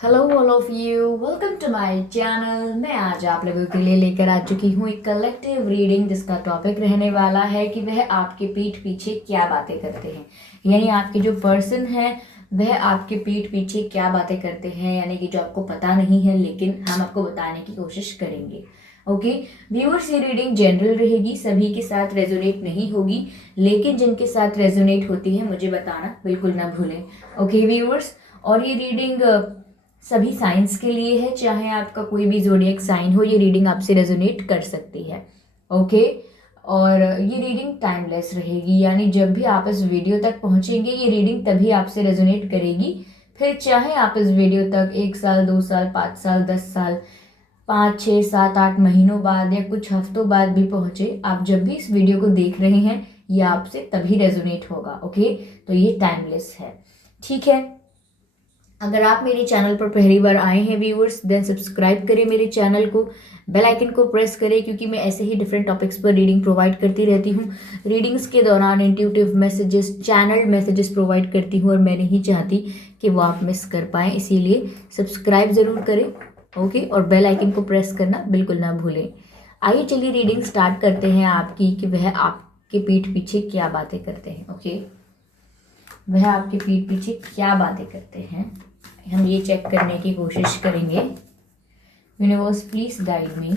Hello all of you, welcome to my channel. मैं आज आप लोगों के लिए लेकर आ चुकी हूँ एक कलेक्टिव रीडिंग जिसका टॉपिक रहने वाला है कि वह आपके पीठ पीछे क्या बातें करते हैं। यानी आपके जो पर्सन है वह आपके पीठ पीछे क्या बातें करते हैं, यानी कि जो आपको पता नहीं है लेकिन हम आपको बताने की कोशिश करेंगे। ओके व्यूअर्स, ये रीडिंग जनरल रहेगी, सभी के साथ रेजोनेट नहीं होगी, लेकिन जिनके साथ रेजोनेट होती है मुझे बताना बिल्कुल ना भूलें। ओके व्यूअर्स, और ये रीडिंग सभी साइंस के लिए है, चाहे आपका कोई भी ज़ोडिएक साइन हो, ये रीडिंग आपसे रेजोनेट कर सकती है। ओके, और ये रीडिंग टाइमलेस रहेगी, यानी जब भी आप इस वीडियो तक पहुंचेंगे ये रीडिंग तभी आपसे रेजोनेट करेगी। फिर चाहे आप इस वीडियो तक 1 साल, 2 साल, 5 साल, 10 साल, 5, 6, 7, 8 महीनों बाद या कुछ हफ्तों बाद भी पहुंचे, आप जब भी इस वीडियो को देख रहे हैं ये आपसे तभी रेजोनेट होगा। ओके, तो ये टाइमलेस है। ठीक है, अगर आप मेरे चैनल पर पहली बार आए हैं व्यूअर्स, देन सब्सक्राइब करें मेरे चैनल को, बेल आइकन को प्रेस करें, क्योंकि मैं ऐसे ही डिफरेंट टॉपिक्स पर रीडिंग प्रोवाइड करती रहती हूँ। रीडिंग्स के दौरान intuitive messages, channel messages provide करती हूँ और मैं नहीं चाहती कि वो आप मिस कर पाएँ, इसीलिए सब्सक्राइब ज़रूर करें। ओके, और बेल आइकन को प्रेस करना बिल्कुल ना भूलें। आइए चलिए रीडिंग स्टार्ट करते हैं आपकी, कि वह आपके पीठ पीछे क्या बातें करते हैं। ओके, वह आपके पीठ पीछे क्या बातें करते हैं, हम ये चेक करने की कोशिश करेंगे। Universe please guide me.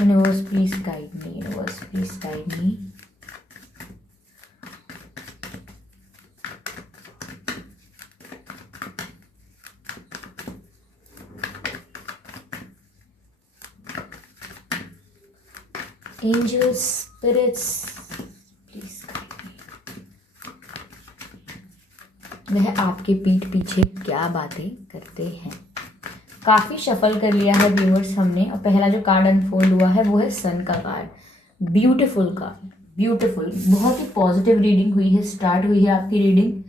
Universe please guide me. Universe please guide me. Angels, spirits, please guide me. वह आपके पीठ पीछे क्या बातें करते हैं। काफ़ी शफल कर लिया है व्यूअर्स हमने, और पहला जो कार्ड अनफोल्ड हुआ है वो है सन का कार्ड। ब्यूटीफुल कार्ड, ब्यूटीफुल, बहुत ही पॉजिटिव रीडिंग हुई है, स्टार्ट हुई है आपकी रीडिंग।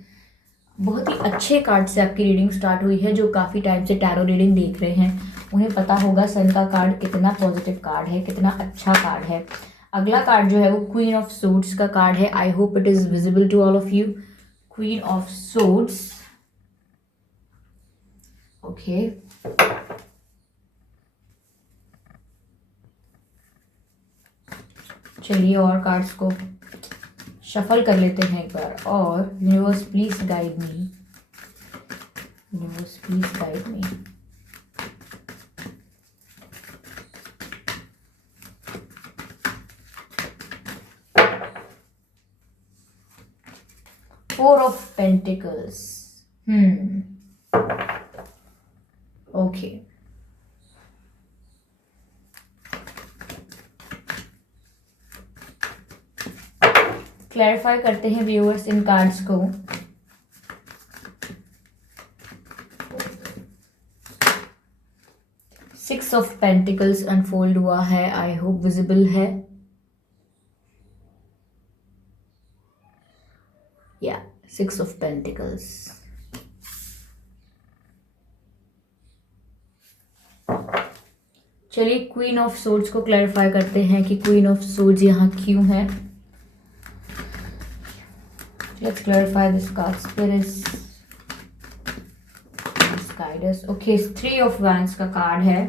बहुत ही अच्छे कार्ड से आपकी रीडिंग स्टार्ट हुई है। जो काफ़ी टाइम से टैरो रीडिंग देख रहे हैं उन्हें पता होगा सन का कार्ड कितना पॉजिटिव कार्ड है, कितना अच्छा कार्ड है। अगला कार्ड जो है वो क्वीन ऑफ सोर्ड्स का कार्ड है। I hope it is visible to all of you. Queen of swords. Okay, चलिए और कार्ड्स को शफल कर लेते हैं एक बार और। Universe please guide me. Universe please guide me. Four of pentacles. Okay, clarify करते हैं व्यूअर्स इन कार्ड्स को। सिक्स ऑफ पेंटिकल्स अनफोल्ड हुआ है, आई होप विजिबल है। या सिक्स ऑफ पेंटिकल्स। चलिए क्वीन ऑफ सोर्ड्स को क्लैरिफाई करते हैं कि क्वीन ऑफ सोर्ड्स यहाँ क्यों है। Let's clarify this card. Spirits, please guide us. Okay, three of wands का कार्ड है,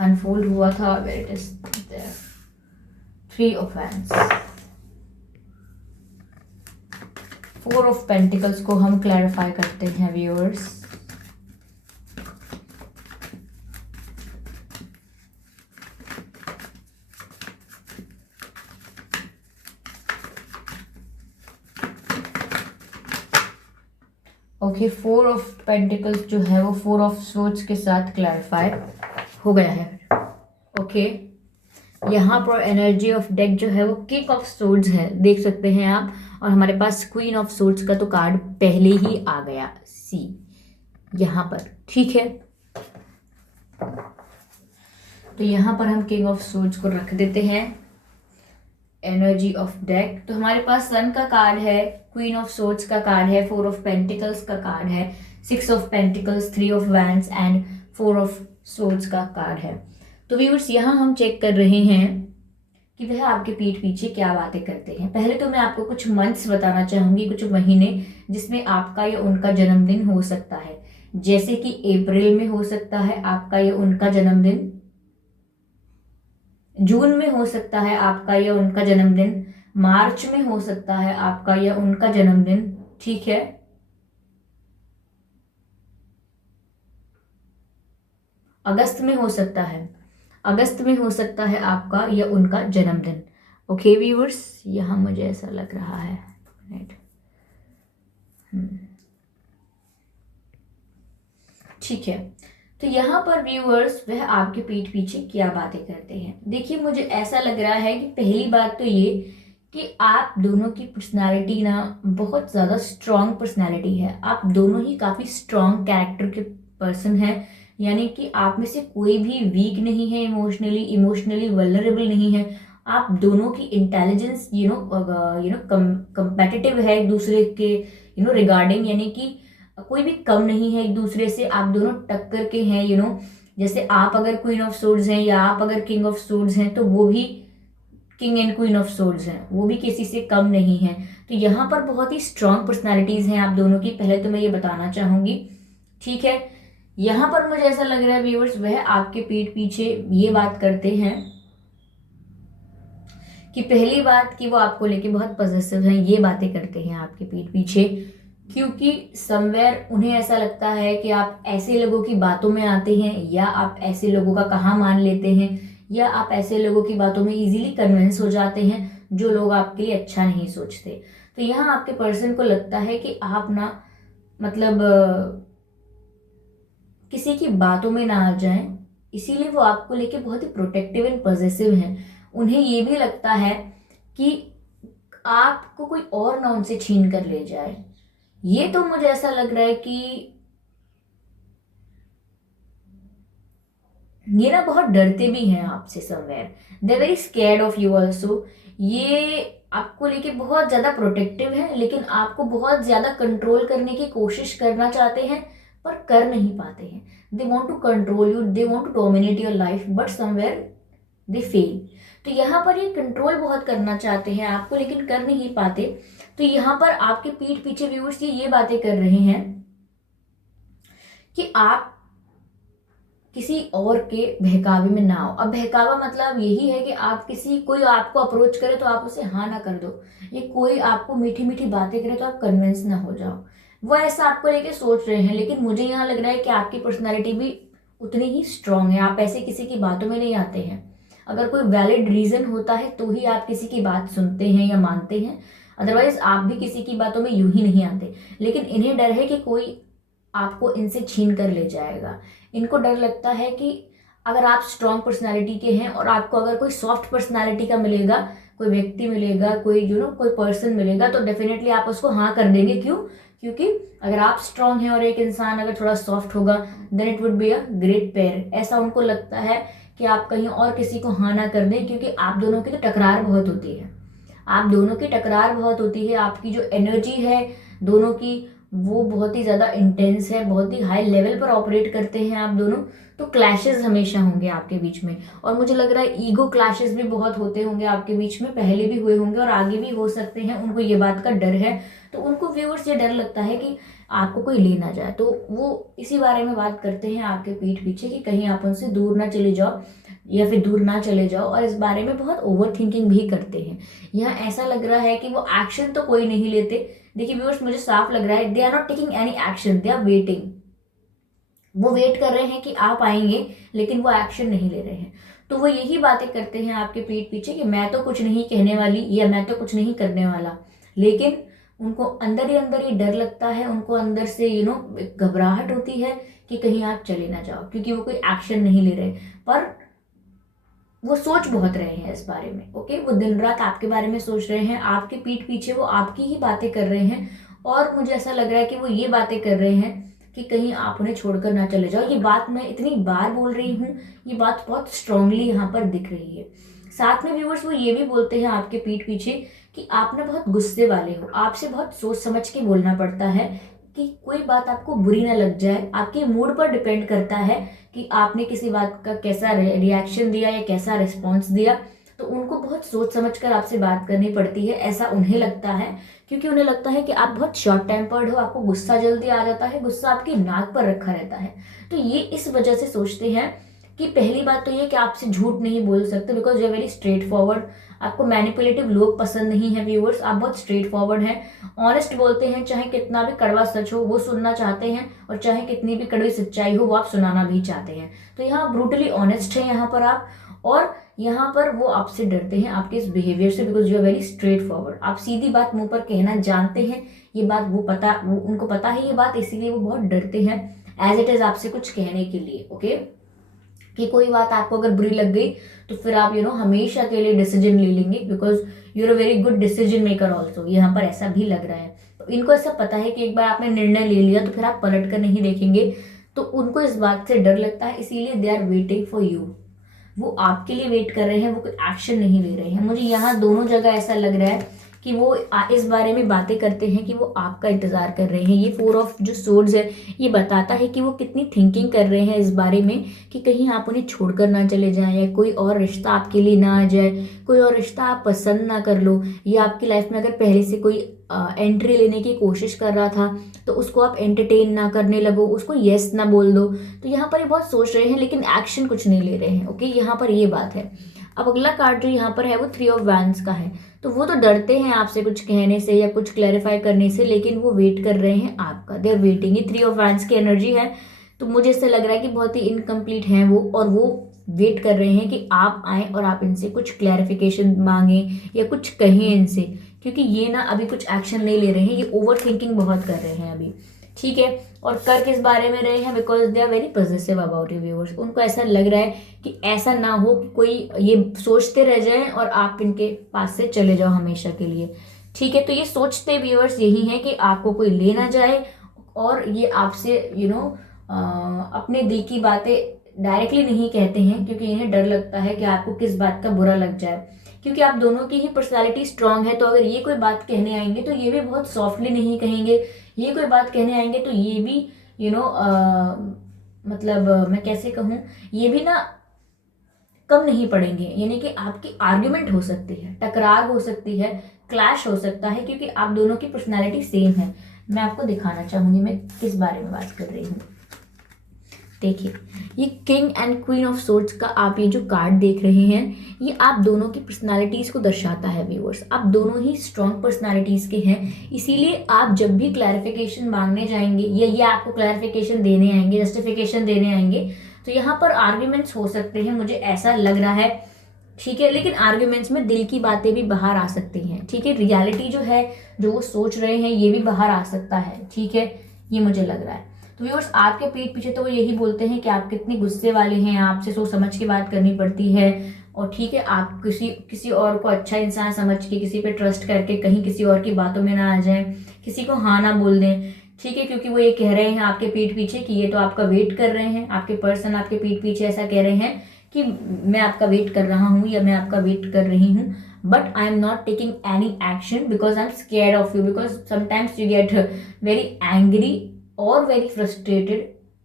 अनफोल्ड हुआ था, where it is there. Three of wands. Four of pentacles को हम क्लैरिफाई करते हैं viewers. Okay, four of pentacles जो है वो फोर ऑफ सोर्ड्स के साथ क्लैरिफाई हो गया है। ओके, यहाँ पर एनर्जी ऑफ डेक जो है वो किंग ऑफ सोर्ड्स है, देख सकते हैं आप, और हमारे पास क्वीन ऑफ सोर्ड्स का तो कार्ड पहले ही आ गया सी यहाँ पर। ठीक है, तो यहाँ पर हम किंग ऑफ सोर्ड्स को रख देते हैं। एनर्जी ऑफ डेक, तो हमारे पास सन का कार्ड है, क्वीन ऑफ सोर्ड्स का कार्ड है, फोर ऑफ पेंटिकल्स का कार्ड है, six of pentacles, three of wands and four of swords का कार्ड है। तो व्यूअर्स यहाँ हम चेक कर रहे हैं कि वह आपके पीठ पीछे क्या बातें करते हैं। पहले तो मैं आपको कुछ मंथ्स बताना चाहूंगी, कुछ महीने जिसमें आपका या उनका जन्मदिन हो सकता है। जैसे कि अप्रैल में हो सकता है आपका या उनका जन्मदिन, जून में हो सकता है आपका या उनका जन्मदिन, मार्च में हो सकता है आपका या उनका जन्मदिन, ठीक है। अगस्त में हो सकता है, अगस्त में हो सकता है आपका या उनका जन्मदिन। ओके व्यूअर्स, यहाँ मुझे ऐसा लग रहा है, राइट, ठीक है। तो यहाँ पर व्यूअर्स वह आपके पीठ पीछे क्या बातें करते हैं। देखिए, मुझे ऐसा लग रहा है कि पहली बात तो ये कि आप दोनों की पर्सनालिटी ना बहुत ज़्यादा स्ट्रॉन्ग पर्सनालिटी है। आप दोनों ही काफ़ी स्ट्रॉन्ग कैरेक्टर के पर्सन हैं, यानी कि आप में से कोई भी वीक नहीं है, इमोशनली वल्नरेबल नहीं है। आप दोनों की इंटेलिजेंस कंपेटिटिव है एक दूसरे के रिगार्डिंग, यानी कि कोई भी कम नहीं है एक दूसरे से। आप दोनों टक्कर के हैं, जैसे आप अगर क्वीन ऑफ सोर्ड्स हैं या आप अगर किंग ऑफ सोर्ड्स हैं, तो वो भी king and queen of swords हैं, वो भी किसी से कम नहीं है। तो यहाँ पर बहुत ही स्ट्रांग पर्सनालिटीज हैं आप दोनों की, पहले तो मैं ये बताना चाहूंगी, ठीक है। यहाँ पर मुझे ऐसा लग रहा है व्यूअर्स, वह आपके पीठ पीछे ये बात करते हैं कि पहली बात कि वो आपको लेके बहुत पॉजिटिव हैं, ये बातें करते हैं आपके पीठ पीछे, क्योंकि समवेयर उन्हें ऐसा लगता है कि आप ऐसे लोगों की बातों में आते हैं, या आप ऐसे लोगों का कहा मान लेते हैं, या आप ऐसे लोगों की बातों में इजीली कन्विंस हो जाते हैं जो लोग आपके लिए अच्छा नहीं सोचते। तो यहाँ आपके पर्सन को लगता है कि आप ना मतलब किसी की बातों में ना आ जाएं, इसीलिए वो आपको लेके बहुत ही प्रोटेक्टिव एंड पॉजिटिव हैं। उन्हें ये भी लगता है कि आपको कोई और ना उनसे छीन कर ले जाए। ये तो मुझे ऐसा लग रहा है कि ये ना बहुत डरते भी हैं आपसे somewhere, they very scared of you also. ये आपको लेके बहुत ज्यादा प्रोटेक्टिव है, लेकिन आपको बहुत ज्यादा कंट्रोल करने की कोशिश करना चाहते हैं पर कर नहीं पाते हैं। They want to control you, they want to dominate your life, but somewhere they fail. तो यहाँ पर ये कंट्रोल बहुत करना चाहते हैं आपको, लेकिन कर नहीं पाते। तो यहाँ पर आपके पीठ पीछे व्यूअर्स ये बातें कर रहे हैं कि आप किसी और के बहकावे में ना हो। अब बहकावा मतलब यही है कि आप कोई आपको अप्रोच करे तो आप उसे हाँ ना कर दो, ये कोई आपको मीठी मीठी बातें करे तो आप कन्विंस ना हो जाओ। वो ऐसा आपको लेके सोच रहे हैं, लेकिन मुझे यहाँ लग रहा है कि आपकी पर्सनैलिटी भी उतनी ही स्ट्रांग है। आप ऐसे किसी की बातों में नहीं आते हैं। अगर कोई वैलिड रीजन होता है तो ही आप किसी की बात सुनते हैं या मानते हैं, अदरवाइज आप भी किसी की बातों में यूं ही नहीं आते। लेकिन इन्हें डर है कि कोई आपको इनसे छीन कर ले जाएगा। इनको डर लगता है कि अगर आप स्ट्रॉन्ग पर्सनालिटी के हैं और आपको अगर कोई सॉफ्ट पर्सनालिटी का मिलेगा, कोई व्यक्ति मिलेगा, कोई कोई पर्सन मिलेगा, तो डेफिनेटली आप उसको हाँ कर देंगे। क्यों? क्योंकि अगर आप स्ट्रॉन्ग हैं और एक इंसान अगर थोड़ा सॉफ्ट होगा, then it would be a great pair. ऐसा उनको लगता है कि आप कहीं और किसी को हाँ ना कर दें, क्योंकि आप दोनों की तो टकरार बहुत होती है। आप दोनों की टकरार बहुत होती है, आपकी जो एनर्जी है दोनों की, वो बहुत ही ज़्यादा इंटेंस है, बहुत ही हाई लेवल पर ऑपरेट करते हैं आप दोनों। तो क्लैशेस हमेशा होंगे आपके बीच में, और मुझे लग रहा है ईगो क्लैशेस भी बहुत होते होंगे आपके बीच में, पहले भी हुए होंगे और आगे भी हो सकते हैं। उनको ये बात का डर है, तो उनको व्यूअर्स ये डर लगता है कि आपको कोई ले ना जाए, तो वो इसी बारे में बात करते हैं आपके पीठ पीछे कि कहीं आप उनसे दूर ना चले जाओ या फिर दूर ना चले जाओ, और इस बारे में बहुत ओवर थिंकिंग भी करते हैं। यहाँ ऐसा लग रहा है कि वो एक्शन तो कोई नहीं लेते। देखिए व्यूअर्स, मुझे साफ लग रहा है they are not taking any action, they are waiting. वो वेट कर रहे हैं कि आप आएंगे, लेकिन वो एक्शन नहीं ले रहे हैं। तो वो यही बातें करते हैं आपके पीठ पीछे कि मैं तो कुछ नहीं कहने वाली या मैं तो कुछ नहीं करने वाला, लेकिन उनको अंदर ही डर लगता है। उनको अंदर से घबराहट होती है कि कहीं आप चले ना जाओ, क्योंकि वो कोई एक्शन नहीं ले रहे, पर वो सोच बहुत रहे हैं इस बारे में। ओके, वो दिन रात आपके बारे में सोच रहे हैं, आपके पीठ पीछे वो आपकी ही बातें कर रहे हैं। और मुझे ऐसा लग रहा है कि वो ये बातें कर रहे हैं कि कहीं आप उन्हें छोड़कर ना चले जाओ। ये बात मैं इतनी बार बोल रही हूँ, ये बात बहुत स्ट्रांगली यहाँ पर दिख रही है। साथ में व्यूअर्स वो ये भी बोलते हैं आपके पीठ पीछे कि आप ना बहुत गुस्से वाले हो, आपसे बहुत सोच समझ के बोलना पड़ता है कि कोई बात आपको बुरी ना लग जाए। आपके मूड पर डिपेंड करता है कि आपने किसी बात का कैसा रिएक्शन दिया या कैसा रिस्पॉन्स दिया। तो उनको बहुत सोच समझ कर आपसे बात करनी पड़ती है, ऐसा उन्हें लगता है, क्योंकि उन्हें लगता है कि आप बहुत शॉर्ट टेम्पर्ड हो, आपको गुस्सा जल्दी आ जाता है, गुस्सा आपकी नाक पर रखा रहता है। तो ये इस वजह से सोचते हैं कि पहली बात तो ये कि आपसे झूठ नहीं बोल सकते, because you very straight forward. आपको मैनिपुलेटिव लोग पसंद नहीं है व्यूअर्स, आप बहुत स्ट्रेट फॉरवर्ड हैं, ऑनेस्ट बोलते हैं, चाहे कितना भी कड़वा सच हो वो सुनना चाहते हैं, और चाहे कितनी भी कड़वी सच्चाई हो वो आप सुनाना भी चाहते हैं। तो यहाँ ब्रूटली ऑनेस्ट है यहाँ पर आप, और यहाँ पर वो आपसे डरते हैं आपके इस बिहेवियर से, because you are very straight forward. आप सीधी बात मुंह पर कहना जानते हैं, ये बात वो उनको पता है ये बात, इसीलिए वो बहुत डरते हैं एज इट इज आपसे कुछ कहने के लिए। ओके, कि कोई बात आपको अगर बुरी लग गई तो फिर आप हमेशा के लिए डिसीजन ले लेंगे, because you are a very good decision maker also. यहाँ पर ऐसा भी लग रहा है, तो इनको ऐसा पता है कि एक बार आपने निर्णय ले लिया तो फिर आप पलट कर नहीं देखेंगे, तो उनको इस बात से डर लगता है, इसीलिए they are waiting for you. वो आपके लिए वेट कर रहे हैं, वो कोई एक्शन नहीं ले रहे हैं। मुझे यहाँ दोनों जगह ऐसा लग रहा है कि वो इस बारे में बातें करते हैं कि वो आपका इंतजार कर रहे हैं। ये 4 ऑफ जो सोर्ड्स है ये बताता है कि वो कितनी थिंकिंग कर रहे हैं इस बारे में कि कहीं आप उन्हें छोड़कर ना चले जाएं, या कोई और रिश्ता आपके लिए ना आ जाए, कोई और रिश्ता आप पसंद ना कर लो, या आपकी लाइफ में अगर पहले से कोई एंट्री लेने की कोशिश कर रहा था तो उसको आप एंटरटेन ना करने लगो, उसको येस ना बोल दो। तो यहाँ पर ये बहुत सोच रहे हैं लेकिन एक्शन कुछ नहीं ले रहे हैं। ओके, यहाँ पर ये बात है। अब अगला कार्ड जो यहाँ पर है वो 3 ऑफ वैंड्स का है। तो वो तो डरते हैं आपसे कुछ कहने से या कुछ क्लैरिफाई करने से, लेकिन वो वेट कर रहे हैं आपका, दे आर वेटिंग। ये 3 ऑफ वैंड्स की एनर्जी है, तो मुझे इससे लग रहा है कि बहुत ही इनकम्प्लीट हैं वो, और वो वेट कर रहे हैं कि आप आए और आप इनसे कुछ क्लैरिफिकेशन मांगे या कुछ कहें इनसे, क्योंकि ये ना अभी कुछ एक्शन नहीं ले रहे हैं, ये ओवर थिंकिंग बहुत कर रहे हैं अभी। ठीक है, और कर किस बारे में रहे हैं, because they are very positive about you viewers. उनको ऐसा लग रहा है कि ऐसा ना हो कि कोई ये सोचते रह जाए और आप इनके पास से चले जाओ हमेशा के लिए। ठीक है, तो ये सोचते व्यूअर्स यही है कि आपको कोई ले ना जाए, और ये आपसे अपने दिल की बातें डायरेक्टली नहीं कहते हैं, क्योंकि इन्हें डर लगता है कि आपको किस बात का बुरा लग जाए, क्योंकि आप दोनों की ही पर्सनालिटी स्ट्रांग है। तो अगर ये कोई बात कहने आएंगे तो ये भी बहुत सॉफ्टली नहीं कहेंगे, ये कोई बात कहने आएंगे तो ये भी मतलब मैं कैसे कहूँ, ये भी ना कम नहीं पड़ेंगे, यानी कि आपकी आर्ग्यूमेंट हो सकती है, टकरार हो सकती है, क्लैश हो सकता है, क्योंकि आप दोनों की पर्सनालिटी सेम है। मैं आपको दिखाना चाहूंगी मैं किस बारे में बात कर रही हूँ। देखिए, ये king and queen of swords का आप ये जो कार्ड देख रहे हैं, ये आप दोनों की पर्सनालिटीज़ को दर्शाता है व्यूअर्स। आप दोनों ही स्ट्रॉन्ग पर्सनालिटीज़ के हैं, इसीलिए आप जब भी क्लैरिफिकेशन मांगने जाएंगे या ये आपको क्लैरिफिकेशन देने आएंगे, जस्टिफिकेशन देने आएंगे, तो यहाँ पर आर्ग्यूमेंट्स हो सकते हैं, मुझे ऐसा लग रहा है। ठीक है, लेकिन आर्ग्यूमेंट्स में दिल की बातें भी बाहर आ सकती हैं। ठीक है, रियलिटी जो है, जो वो सोच रहे हैं, ये भी बाहर आ सकता है। ठीक है, ये मुझे लग रहा है। तो व्यूअर्स, आपके पीठ पीछे तो वो यही बोलते हैं कि आप कितने गुस्से वाले हैं, आपसे सोच समझ के बात करनी पड़ती है, और ठीक है, आप किसी और को अच्छा इंसान समझ के किसी पे ट्रस्ट करके कहीं किसी और की बातों में ना आ जाएं, किसी को हाँ ना बोल दें। ठीक है, क्योंकि वो ये कह रहे हैं आपके पीठ पीछे कि ये तो आपका वेट कर रहे हैं, आपके पर्सन आपके पीठ पीछे ऐसा कह रहे हैं कि मैं आपका वेट कर रहा हूँ या मैं आपका वेट कर रही हूँ, but I am not taking any action because I am scared of you, because sometimes you get very angry और very frustrated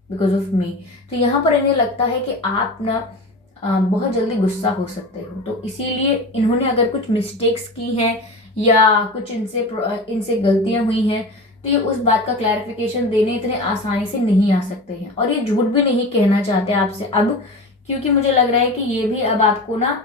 because of me. तो यहाँ पर इन्हें लगता है कि आप ना बहुत जल्दी गुस्सा हो सकते हो, तो इसीलिए इन्होंने अगर कुछ मिस्टेक्स की हैं या कुछ इनसे गलतियां हुई हैं, तो ये उस बात का क्लैरिफिकेशन देने इतने आसानी से नहीं आ सकते हैं, और ये झूठ भी नहीं कहना चाहते आपसे अब, क्योंकि मुझे लग रहा है कि ये भी अब आपको ना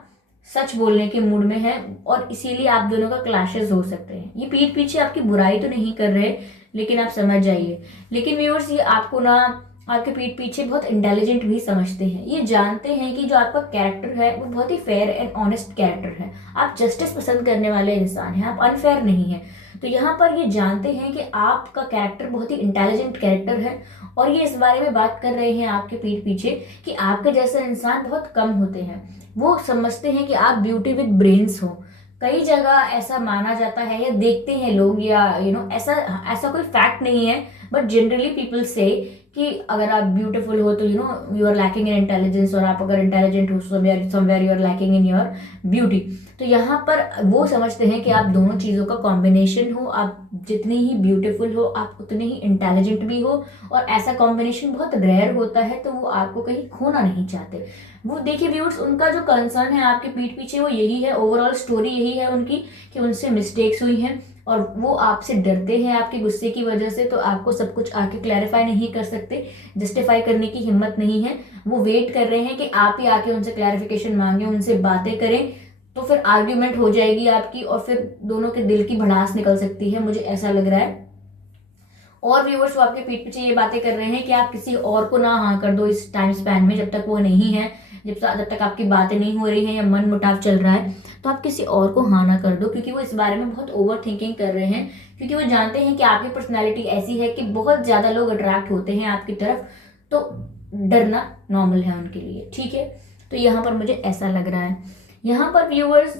सच बोलने के मूड में है, और इसीलिए आप दोनों का क्लैशेस हो सकते हैं। ये पीठ पीछे आपकी बुराई तो नहीं कर रहे, लेकिन आप समझ जाइए। लेकिन व्यूअर्स, ये आपको ना आपके पीठ पीछे बहुत इंटेलिजेंट भी समझते हैं, ये जानते हैं कि जो आपका कैरेक्टर है वो बहुत ही फेयर एंड ऑनेस्ट कैरेक्टर है, आप जस्टिस पसंद करने वाले इंसान हैं, आप अनफेयर नहीं हैं। तो यहाँ पर ये जानते हैं कि आपका कैरेक्टर बहुत ही इंटेलिजेंट कैरेक्टर है, और ये इस बारे में बात कर रहे हैं आपके पीठ पीछे कि आपके जैसे इंसान बहुत कम होते हैं। वो समझते हैं कि आप ब्यूटी विद ब्रेन्स हो। कई जगह ऐसा माना जाता है या देखते हैं लोग, या ऐसा कोई फैक्ट नहीं है, बट जनरली पीपल से कि अगर आप ब्यूटीफुल हो तो you are lacking in intelligence, और आप अगर इंटेलिजेंट हो somewhere you are lacking in your beauty. तो यहाँ पर वो समझते हैं कि आप दोनों चीज़ों का कॉम्बिनेशन हो, आप जितनी ही ब्यूटीफुल हो आप उतने ही इंटेलिजेंट भी हो, और ऐसा कॉम्बिनेशन बहुत रेयर होता है, तो वो आपको कहीं खोना नहीं चाहते। वो देखिए व्यूअर्स, उनका जो कंसर्न है आपके पीठ पीछे वो यही है, ओवरऑल स्टोरी यही है उनकी, कि उनसे मिस्टेक्स हुई हैं और वो आपसे डरते हैं आपके गुस्से की वजह से, तो आपको सब कुछ आके क्लैरिफाई नहीं कर सकते, जस्टिफाई करने की हिम्मत नहीं है। वो वेट कर रहे हैं कि आप ही आके उनसे क्लैरिफिकेशन मांगे, उनसे बातें करें, तो फिर आर्ग्यूमेंट हो जाएगी आपकी और फिर दोनों के दिल की भड़ास निकल सकती है, मुझे ऐसा लग रहा है। और व्यूअर्स वो आपके पीठ पीछे ये बातें कर रहे हैं कि आप किसी और को ना हाँ कर दो इस टाइम स्पैन में, जब तक वो नहीं है, जब तक आपकी बातें नहीं हो रही हैं या मन मुटाव चल रहा है, तो आप किसी और को हाँ ना कर दो, क्योंकि वो इस बारे में बहुत ओवर थिंकिंग कर रहे हैं, क्योंकि वो जानते हैं कि आपकी पर्सनैलिटी ऐसी है कि बहुत ज़्यादा लोग अट्रैक्ट होते हैं आपकी तरफ, तो डरना नॉर्मल है उनके लिए, ठीक है। तो यहाँ पर मुझे ऐसा लग रहा है। यहाँ पर व्यूअर्स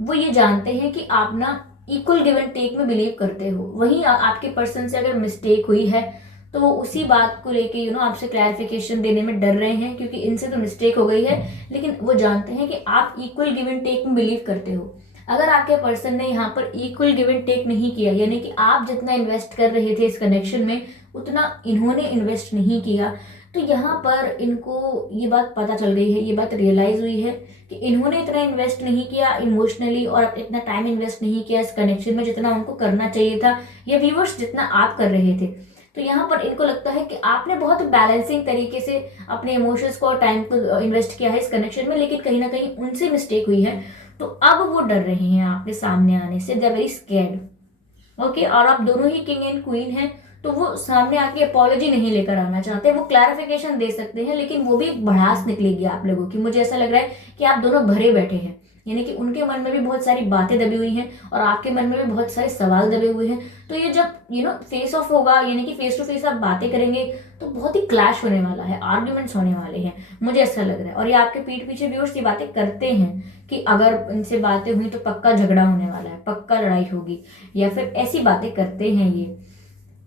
वो ये जानते हैं कि आप ना इक्वल गिव एंड टेक में बिलीव करते हो, वहीं आपके पर्सन से अगर मिस्टेक हुई है तो वो उसी बात को लेके आपसे क्लैरिफिकेशन देने में डर रहे हैं, क्योंकि इनसे तो मिस्टेक हो गई है, लेकिन वो जानते हैं कि आप इक्वल गिव एंड टेक में बिलीव करते हो। अगर आपके पर्सन ने यहाँ पर इक्वल गिव एंड टेक नहीं किया, यानी कि आप जितना इन्वेस्ट कर रहे थे इस कनेक्शन में उतना इन्होंने इन्वेस्ट नहीं किया, तो यहाँ पर इनको ये बात पता चल गई है, ये बात रियलाइज हुई है कि इन्होंने इतना इन्वेस्ट नहीं किया इमोशनली, और इतना टाइम इन्वेस्ट नहीं किया इस कनेक्शन में जितना उनको करना चाहिए था, या व्यूअर्स जितना आप कर रहे थे। तो यहाँ पर इनको लगता है कि आपने बहुत बैलेंसिंग तरीके से अपने इमोशंस को और टाइम को इन्वेस्ट किया है इस कनेक्शन में, लेकिन कहीं ना कहीं उनसे मिस्टेक हुई है, तो अब वो डर रहे हैं आपके सामने आने से, they are very scared. Okay, और आप दोनों ही किंग एंड क्वीन हैं, तो वो सामने आके अपॉलॉजी नहीं लेकर आना चाहते, वो क्लैरिफिकेशन दे सकते हैं, लेकिन वो भी एक भड़ास निकलेगी आप लोगों की। मुझे ऐसा लग रहा है कि आप दोनों भरे बैठे हैं, यानी कि उनके मन में भी बहुत सारी बातें दबी हुई हैं और आपके मन में भी बहुत सारे सवाल दबे हुए हैं। तो ये जब फेस ऑफ होगा, यानी कि फेस टू फेस आप बातें करेंगे, तो बहुत ही क्लैश होने वाला है, आर्ग्यूमेंट्स होने वाले हैं, मुझे ऐसा लग रहा है। और ये आपके पीठ पीछे व्यूअर्स ये बातें करते हैं कि अगर इनसे बातें हुई तो पक्का झगड़ा होने वाला है, पक्का लड़ाई होगी, या फिर ऐसी बातें करते हैं ये,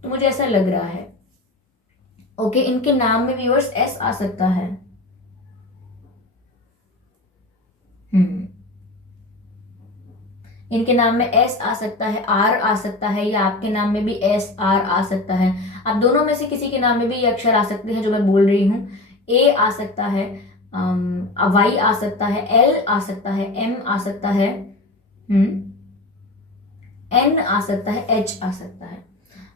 तो मुझे ऐसा लग रहा है। ओके, इनके नाम में व्यूअर्स एस आ सकता है। इनके नाम में एस आ सकता है, आर आ सकता है, या आपके नाम में भी एस आर आ सकता है। आप दोनों में से किसी के नाम में भी ये अक्षर आ सकते हैं जो मैं बोल रही हूँ। ए आ सकता है, वाई आ सकता है, एल आ सकता है, एम आ सकता है, एन आ सकता है, एच आ सकता है।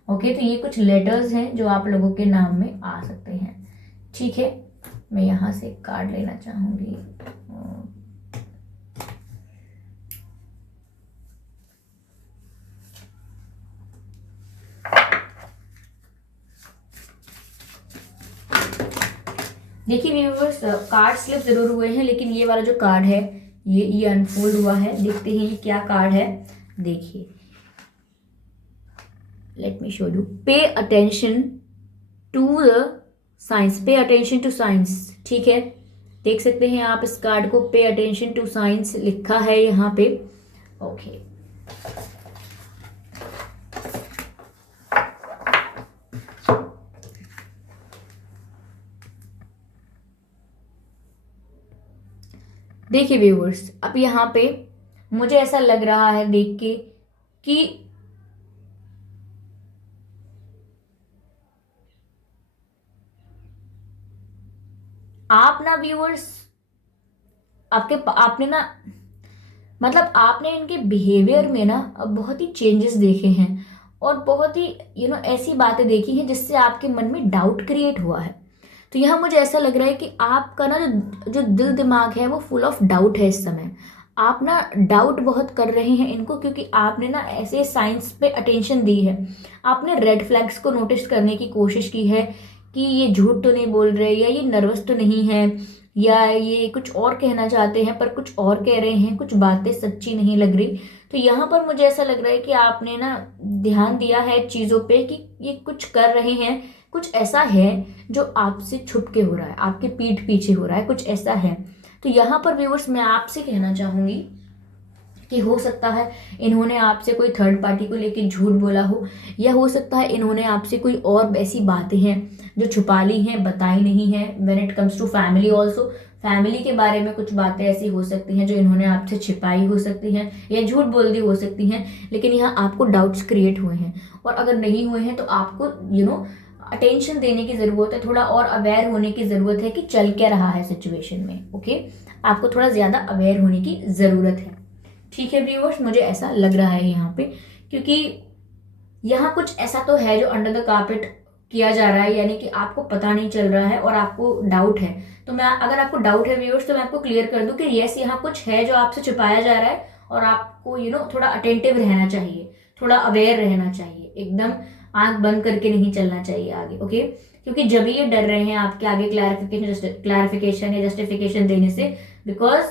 ओके, तो ये कुछ लेटर्स हैं जो आप लोगों के नाम में आ सकते हैं, ठीक है। मैं यहाँ से कार्ड लेना चाहूंगी। देखिए व्यूअर्स, कार्ड स्लिप जरूर हुए हैं, लेकिन ये वाला जो कार्ड है ये अनफोल्ड हुआ है। देखते हैं ये क्या कार्ड है। देखिए, let me show you. Pay attention to the science, pay attention to science, ठीक है। देख सकते हैं आप इस कार्ड को, पे अटेंशन टू साइंस लिखा है यहाँ पे। ओके, देखिए व्यूअर्स, अब यहाँ पे मुझे ऐसा लग रहा है देख के कि आप ना व्यूअर्स, आपने ना मतलब आपने इनके बिहेवियर में ना अब बहुत ही चेंजेस देखे हैं, और बहुत ही ऐसी बातें देखी हैं जिससे आपके मन में डाउट क्रिएट हुआ है। तो यहाँ मुझे ऐसा लग रहा है कि आपका ना जो दिल दिमाग है वो फुल ऑफ डाउट है इस समय। आप ना डाउट बहुत कर रहे हैं इनको, क्योंकि आपने ना ऐसे साइंस पे अटेंशन दी है, आपने रेड फ्लैग्स को नोटिस करने की कोशिश की है कि ये झूठ तो नहीं बोल रहे, या ये नर्वस तो नहीं है, या ये कुछ और कहना चाहते हैं पर कुछ और कह रहे हैं, कुछ बातें सच्ची नहीं लग रही। तो यहाँ पर मुझे ऐसा लग रहा है कि आपने ना ध्यान दिया है चीज़ों पे कि ये कुछ कर रहे हैं, कुछ ऐसा है जो आपसे छुप के हो रहा है, आपके पीठ पीछे हो रहा है, कुछ ऐसा है। तो यहाँ पर व्यूअर्स मैं आपसे कहना चाहूँगी कि कि हो सकता है इन्होंने आपसे कोई थर्ड पार्टी को लेके झूठ बोला हो, या हो सकता है इन्होंने आपसे कोई और ऐसी बातें हैं जो छुपा ली हैं, बताई नहीं है। When it comes to family also, family के बारे में कुछ बातें ऐसी हो सकती हैं जो इन्होंने आपसे छिपाई हो सकती हैं या झूठ बोल दी हो सकती हैं, लेकिन यहाँ आपको डाउट्स क्रिएट हुए हैं। और अगर नहीं हुए हैं तो आपको अटेंशन देने की ज़रूरत है, थोड़ा और अवेयर होने की ज़रूरत है कि चल क्या रहा है सिचुएशन में। ओके, आपको थोड़ा ज़्यादा अवेयर होने की ज़रूरत है। ठीक है व्यूअर्स, मुझे ऐसा लग रहा है यहाँ पे, क्योंकि यहाँ कुछ ऐसा तो है जो अंडर द कारपेट किया जा रहा है, यानी कि आपको पता नहीं चल रहा है और आपको डाउट है। तो मैं, अगर आपको डाउट है व्यूअर्स, तो मैं आपको क्लियर कर दूं कि यस, यहाँ कुछ है जो आपसे छुपाया जा रहा है और आपको थोड़ा अटेंटिव रहना चाहिए, थोड़ा अवेयर रहना चाहिए, एकदम आंख बंद करके नहीं चलना चाहिए आगे। ओके, क्योंकि जब ये डर रहे हैं आपके आगे क्लैरिफिकेशन या जस्टिफिकेशन देने से, because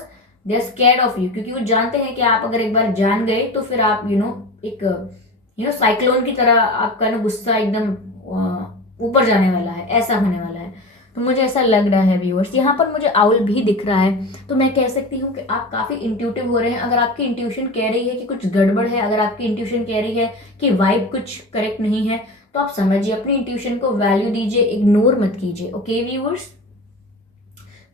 they are scared of you, क्योंकि वो जानते हैं कि आप अगर एक बार जान गए तो फिर आप एक साइक्लोन की तरह आपका गुस्सा एकदम ऊपर जाने वाला है, ऐसा होने वाला है। तो मुझे ऐसा लग रहा है व्यूअर्स, यहाँ पर मुझे आउल भी दिख रहा है, तो मैं कह सकती हूँ कि आप काफ़ी इंट्यूटिव हो रहे हैं। अगर आपकी इंट्यूशन कह रही है कि कुछ गड़बड़ है, अगर आपकी इंट्यूशन कह रही है कि वाइब कुछ करेक्ट नहीं है, तो आप समझिए, अपनी इंट्यूशन को वैल्यू दीजिए, इग्नोर मत कीजिए। ओके व्यूअर्स,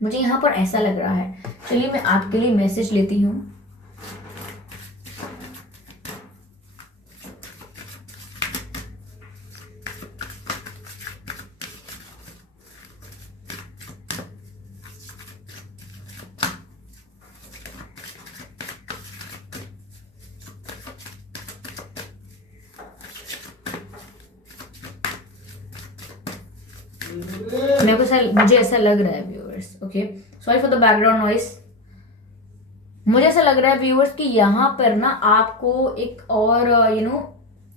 मुझे यहाँ पर ऐसा लग रहा है। चलिए मैं आपके लिए मैसेज लेती हूँ। मुझे ऐसा लग रहा है viewers, okay, sorry for the background noise. मुझे ऐसा लग रहा है व्यूअर्स कि यहाँ पर आपको एक और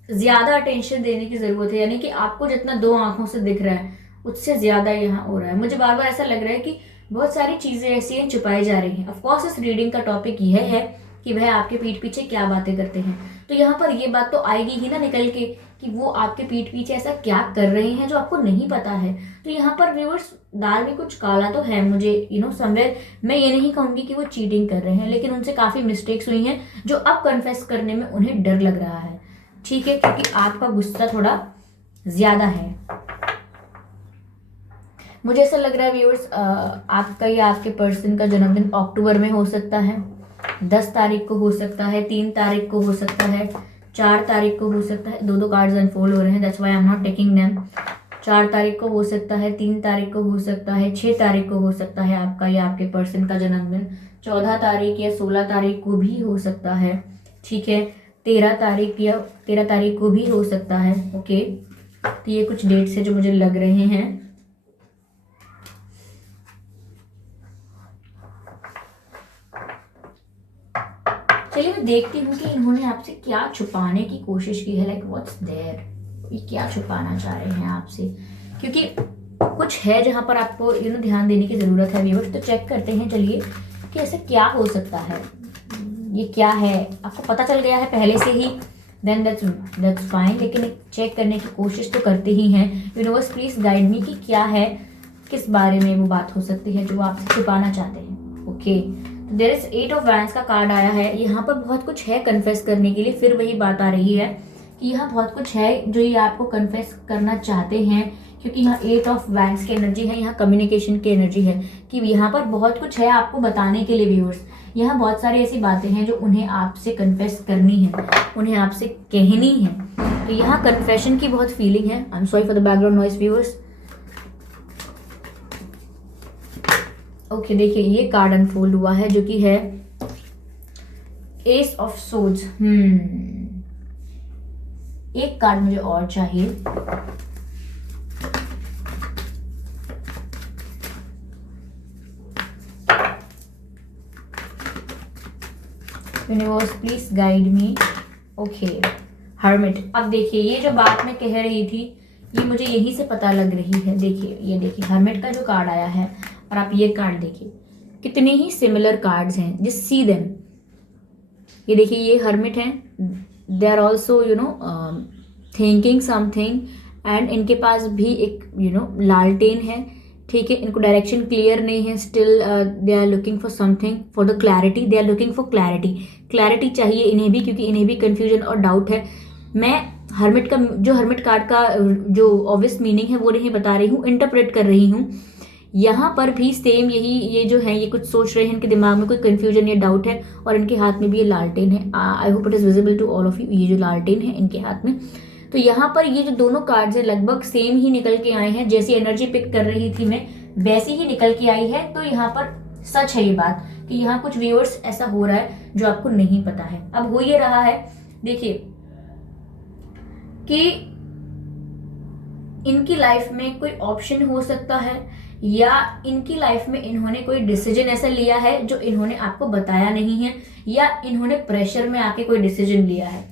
ज्यादा अटेंशन देने की जरूरत है, यानी कि आपको जितना दो आंखों से दिख रहा है उससे ज्यादा यहाँ हो रहा है। मुझे बार बार ऐसा लग रहा है कि बहुत सारी चीजें ऐसी हैं छुपाई जा रही हैं। ऑफकोर्स इस रीडिंग का टॉपिक यह है कि वह आपके पीठ पीछे क्या बातें करते हैं, तो यहाँ पर ये बात तो आएगी ही ना निकल के कि वो आपके पीठ पीछे ऐसा क्या कर रहे हैं जो आपको नहीं पता है। तो यहाँ पर व्यूअर्स, दाल में कुछ काला तो है। मुझे समवेयर, मैं ये नहीं कहूँगी कि वो चीटिंग कर रहे हैं, लेकिन उनसे काफ़ी मिस्टेक्स हुई हैं जो अब कन्फेस करने में उन्हें डर लग रहा है। ठीक है, क्योंकि आपका गुस्सा थोड़ा ज़्यादा है। मुझे ऐसा लग रहा है व्यूअर्स, आपका या आपके पर्सन का जन्मदिन अक्टूबर में हो सकता है, 10 तारीख को हो सकता है, 3 तारीख को हो सकता है, 4 तारीख को हो सकता है। दो कार्ड्स अनफोल्ड हो रहे हैं, that's why I am not taking them. 4 तारीख को हो सकता है, 3 तारीख को हो सकता है, 6 तारीख को हो सकता है आपका या आपके पर्सन का जन्मदिन, 14 तारीख या 16 तारीख को भी हो सकता है। ठीक है, 13 तारीख या 13 तारीख को भी हो सकता है। ओके, तो ये कुछ डेट्स है जो मुझे लग रहे हैं। चलिए मैं देखती हूँ कि इन्होंने आपसे क्या छुपाने की कोशिश की है। लाइक व्हाट्स देयर, ये क्या छुपाना चाह रहे हैं आपसे, क्योंकि कुछ है जहाँ पर आपको ध्यान देने की ज़रूरत है व्यूअर्स। तो चेक करते हैं चलिए कि ऐसा क्या हो सकता है, ये क्या है। आपको पता चल गया है पहले से ही, देन दैट्स फाइन, लेकिन चेक करने की कोशिश तो करते ही हैं। यूनिवर्स प्लीज़ गाइड मी कि क्या है, किस बारे में वो बात हो सकती है जो आपसे छुपाना चाहते हैं। ओके, तो देयर इज 8 ऑफ वैंड्स का कार्ड आया है। यहाँ पर बहुत कुछ है कन्फेस करने के लिए। फिर वही बात आ रही है कि यहाँ बहुत कुछ है जो ये आपको कन्फेस करना चाहते हैं, क्योंकि यहाँ 8 ऑफ वैंड्स की एनर्जी है, यहाँ कम्युनिकेशन की एनर्जी है कि यहाँ पर बहुत कुछ है आपको बताने के लिए व्यूअर्स। यहाँ बहुत सारी ऐसी बातें हैं जो उन्हें आपसे कन्फेस करनी है, उन्हें आपसे कहनी है। तो यहाँ कन्फेशन की बहुत फीलिंग है। I am sorry for the background noise viewers. Okay, देखिए ये कार्ड अनफोल्ड हुआ है जो कि है एस ऑफ सोर्ड्स। एक कार्ड मुझे और चाहिए। Universe please guide me. Okay, hermit. अब देखिए ये जो बात मैं कह रही थी ये मुझे यहीं से पता लग रही है। देखिए ये देखिए हर्मिट का जो कार्ड आया है, और आप ये कार्ड देखिए, कितने ही सिमिलर कार्ड्स हैं। Just see them. ये देखिए ये हर्मिट हैं, they are also thinking something, and इनके पास भी एक लालटेन है, ठीक है, इनको डायरेक्शन क्लियर नहीं है, still they are looking for something, for the clarity, they are looking for clarity. Clarity चाहिए इन्हें भी, क्योंकि इन्हें भी कन्फ्यूजन और डाउट है। मैं हर्मिट का जो हर्मिट कार्ड का जो ऑब्वियस मीनिंग है वो नहीं बता रही हूँ, इंटरप्रेट कर रही हूँ। यहाँ पर भी सेम यही, ये जो है ये कुछ सोच रहे हैं, इनके दिमाग में कोई कंफ्यूजन या डाउट है, और इनके हाथ में भी ये लालटेन है। I hope it is visible to all of you, ये जो लालटेन है इनके हाथ में। तो यहाँ पर ये जो दोनों कार्ड्स है लगभग सेम ही निकल के आए हैं, जैसी एनर्जी पिक कर रही थी मैं वैसी ही निकल के आई है। तो यहाँ पर सच है ये बात कि यहाँ कुछ व्यूअर्स ऐसा हो रहा है जो आपको नहीं पता है। अब हो ये रहा है, देखिए कि इनकी लाइफ में कोई ऑप्शन हो सकता है, या इनकी लाइफ में इन्होंने कोई डिसीजन ऐसा लिया है जो इन्होंने आपको बताया नहीं है, या इन्होंने प्रेशर में आके कोई डिसीजन लिया है,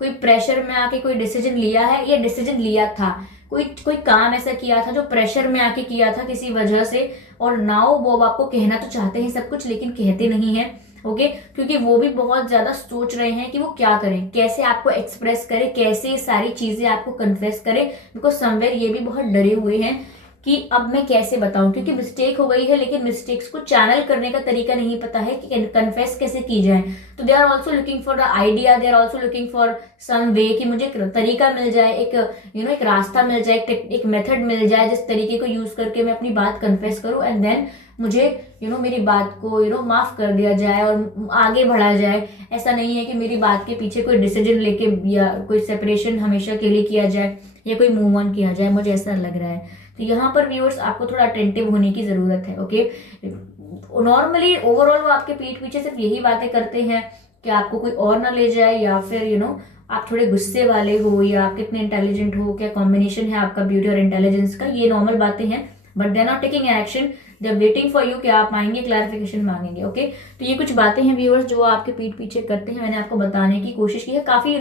कोई प्रेशर में आके कोई डिसीजन लिया है, या डिसीजन लिया था, कोई काम ऐसा किया था जो प्रेशर में आके किया था किसी वजह से, और नाउ वो अब आपको कहना तो चाहते हैं सब कुछ लेकिन कहते नहीं है। ओके, क्योंकि वो भी बहुत ज्यादा सोच रहे हैं कि वो क्या करें, कैसे आपको एक्सप्रेस करें, कैसे सारी चीजें आपको कन्फेस करें, बिकॉज समवेयर ये भी बहुत डरे हुए हैं कि अब मैं कैसे बताऊं, क्योंकि मिस्टेक हो गई है लेकिन मिस्टेक्स को चैनल करने का तरीका नहीं पता है कि कन्फेस कैसे की जाए। तो they are also looking for the idea, they are also looking for some way कि मुझे एक तरीका मिल जाए, एक एक रास्ता मिल जाए, एक मेथड मिल जाए जिस तरीके को यूज करके मैं अपनी बात कन्फेस करूं, एंड देन मुझे मेरी बात को माफ कर दिया जाए और आगे बढ़ा जाए। ऐसा नहीं है कि मेरी बात के पीछे कोई डिसीजन लेके या कोई सेपरेशन हमेशा के लिए किया जाए या कोई मूव ऑन किया जाए, मुझे ऐसा लग रहा है। तो यहाँ पर व्यूअर्स आपको थोड़ा अटेंटिव होने की जरूरत है। ओके, नॉर्मली ओवरऑल वो आपके पीठ पीछे सिर्फ यही बातें करते हैं कि आपको कोई और ना ले जाए, या फिर आप थोड़े गुस्से वाले हो, या आप कितने इंटेलिजेंट हो, क्या कॉम्बिनेशन है आपका ब्यूटी और इंटेलिजेंस का, ये नॉर्मल बातें हैं। But they are not taking action, they are waiting for you कि आप आएंगे क्लैरिफिकेशन मांगेंगे। ओके, तो ये कुछ बातें हैं व्यूअर्स जो आपके पीठ पीछे करते हैं। मैंने आपको बताने की कोशिश की है, काफी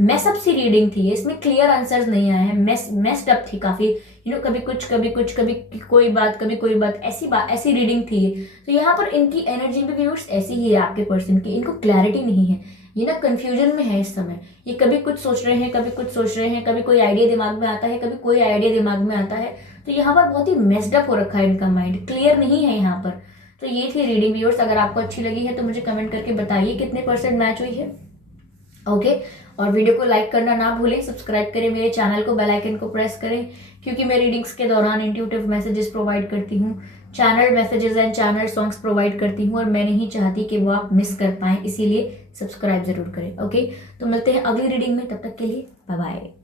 मेसअप सी रीडिंग थी, इसमें क्लियर आंसर्स नहीं आए हैं, मेस्ड अप थी काफी, कभी कुछ कभी कुछ, कभी कोई बात कभी कोई बात, ऐसी रीडिंग थी। तो यहाँ पर इनकी एनर्जी भी व्यूअर्स ऐसी ही है आपके पर्सन की, इनको क्लैरिटी नहीं है, ये कंफ्यूजन में है इस समय। ये कभी कुछ सोच रहे हैं, कभी कुछ सोच रहे हैं, कभी कोई आइडिया दिमाग में आता है, कभी कोई आइडिया दिमाग में आता है। तो यहाँ पर बहुत ही मेस्ड अप हो रखा है इनका माइंड, क्लियर नहीं है यहाँ पर। तो ये थी रीडिंग व्यूअर्स, अगर आपको अच्छी लगी है तो मुझे कमेंट करके बताइए कितने % मैच हुई है। ओके, और वीडियो को लाइक करना ना भूलें, सब्सक्राइब करें मेरे चैनल को, बेल आइकन को प्रेस करें, क्योंकि मैं रीडिंग्स के दौरान इंट्यूटिव मैसेजेस प्रोवाइड करती हूँ, channel messages and channel songs provide करती हूँ, और मैं नहीं चाहती कि वो आप मिस कर पाएं, इसीलिए सब्सक्राइब जरूर करें। ओके, तो मिलते हैं अगली रीडिंग में, तब तक के लिए बाय बाय।